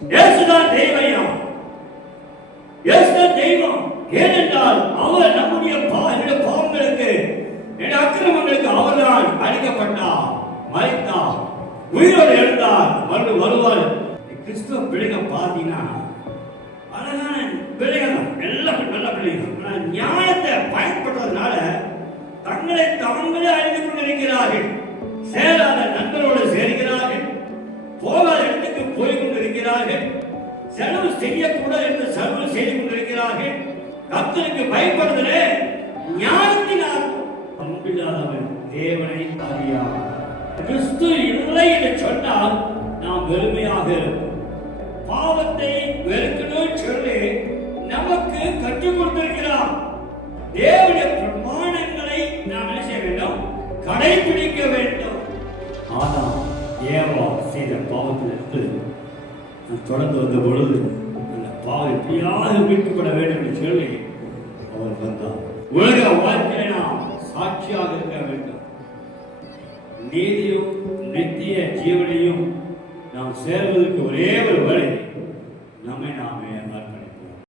இயேசுதான் தெய்வம். இயேசுதான் தெய்வம். ஏனென்றால் அவர் நம்முடைய பாவங்களுக்கு, அக்கிரமங்களுக்கு அவர்தான் அழிக்கப்பட்டார், மரித்தார், உயிரோடு எழுந்தார், மறுபடியும் வருவார். கிறிஸ்துவ பிள்ளைங்க பார்த்தீங்கன்னா அழகான பிள்ளைகள், நல்ல பிள்ளைகள். ஞானத்தை பயன்படுறதுனால தங்களை தாங்களே அறிந்து கொண்டிருக்கிறார்கள். சேராத நண்பரோடு சேர்கிறார்கள், போகாத இடத்துக்கு போய் கொண்டிருக்கிறார்கள், செலவு செய்யக்கூடாது என்று செலவு செய்து கொண்டிருக்கிறார்கள். கர்த்தருக்கு பயப்படுவதிலே ஞானத்தினால் அன்பில்லாதவன் தேவனை அறியார். கிறிஸ்து இல்லை என்று சொன்னால் நாம் வெறுமையாக இருப்போம். பாவத்தை வெறுக்கணும் சொல்லி நமக்கு கற்றுக் கொடுத்திருக்கிறார். தேவனுடைய பிரமாணங்களை நாம் என்ன செய்ய வேண்டும்? கடைபிடிக்க வேண்டும். ஆனால் ஏவா செய்த பாவத்திலிருந்து தொடர்ந்து வந்த பொழுது அந்த பாவம் எப்படியாக மீட்கப்பட வேண்டும் என்று சொல்லி அவர் வந்தார். உலக வாழ்க்கையை நாம் சாட்சியாக இருக்க வேண்டும். நீதியும் நித்திய ஜீவனையும் நாம் சேர்வதற்கு ஒரே ஒரு வழி